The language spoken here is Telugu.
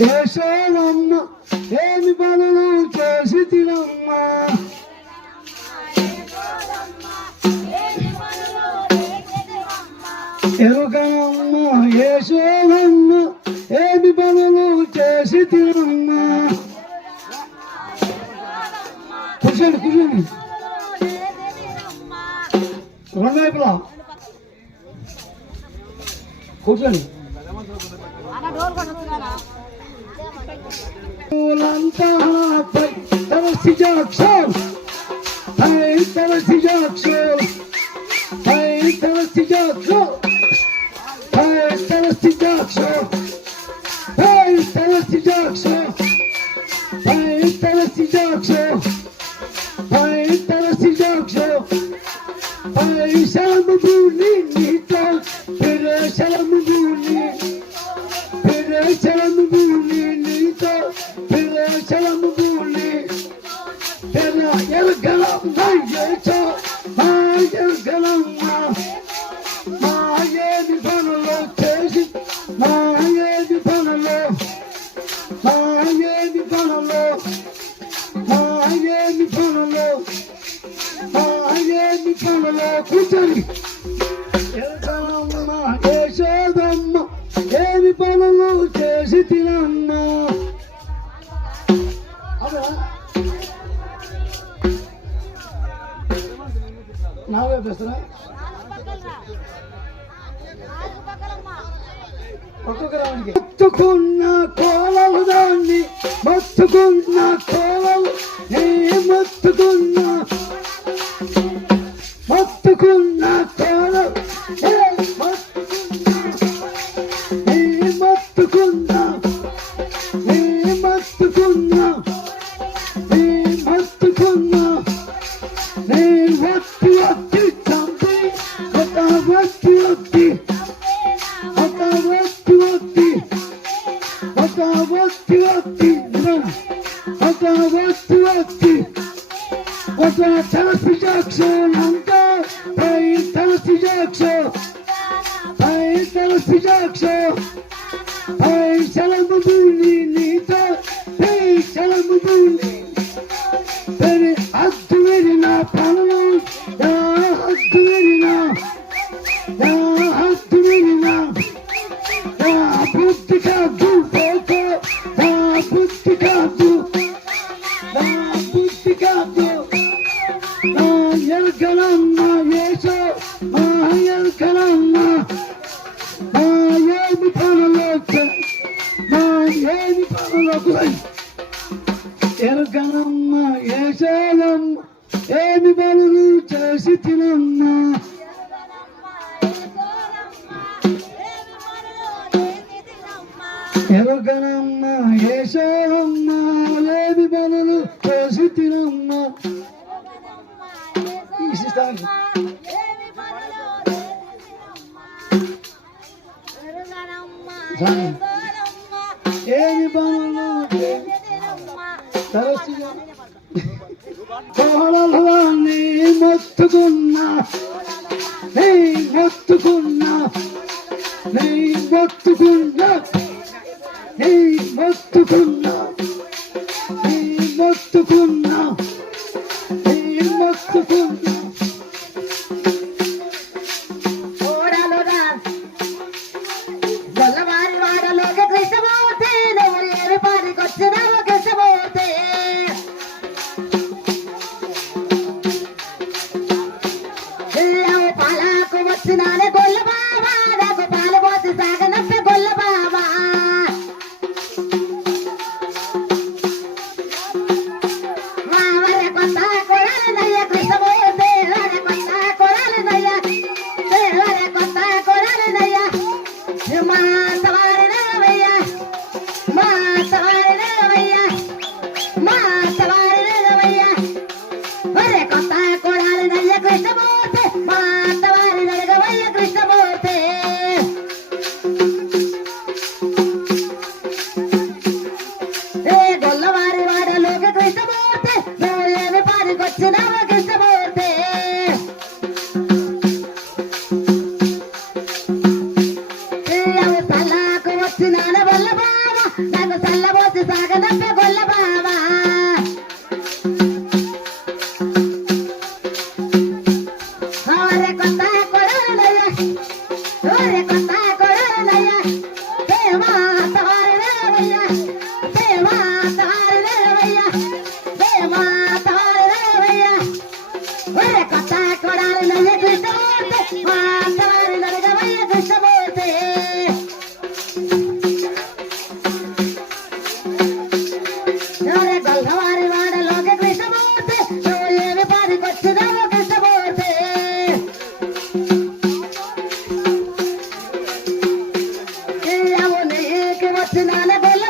యశోదమ్మ ఏమి పనులు చేసి తినమ్మా ఎరుకనమ్మ యశోదమ్మ ఏమి పనులు చేసి తినమ్మా. కూర్చోండి కూర్చోండి రెండు వైపులా కూర్చోండి. కూర్చొని యశోదమ్మ ఏమి పనులు చేసి తినమ్మా. నావే పెస్తున్నా ఒక్కొక్కరానికి మొత్తుకున్న కోలలు దాన్ని మొత్తుకున్న కోలలు నీ మొత్తుకున్న మొత్తుకున్న కోలలు ఎరుకనమ్మ యశోదమ్మ ఏమి పనులు చేసి తినమ్మా. ఎరుకనమ్మ యశోదమ్మ ఏమి పనులు చేసి తినమ్మా. ఏమి పనులు కోడలని మొత్తుకున్నా నీ మొత్తుకున్నా నీ మొత్తుకున్నా నీ మొత్తుకున్నా నీ మొత్తుకున్నా నీ మొత్తుకున్నా Krishna వచ్చినావు కృష్ణమూర్తి తల్లాకు వచ్చినాను వల్ల బావ నాకు చల్లబోసి సాగనప్ప గొల్ల బావ కొత్త కొడలయ్య కొత్త కొడలయ్య దేవా తారవయ్య దేవా తారవయ్య దేవా తారవయ్య కొత్త కొడలయ్య కృష్ణమూర్తి మా తారి నరగవయ్య కృష్ణమూర్తి గొల్లవారి వాడలోకి కృష్ణమూర్తి నువ్వు ఏమి పారికొచ్చినావు కృష్ణమూర్తి వచ్చినాను గొల్ల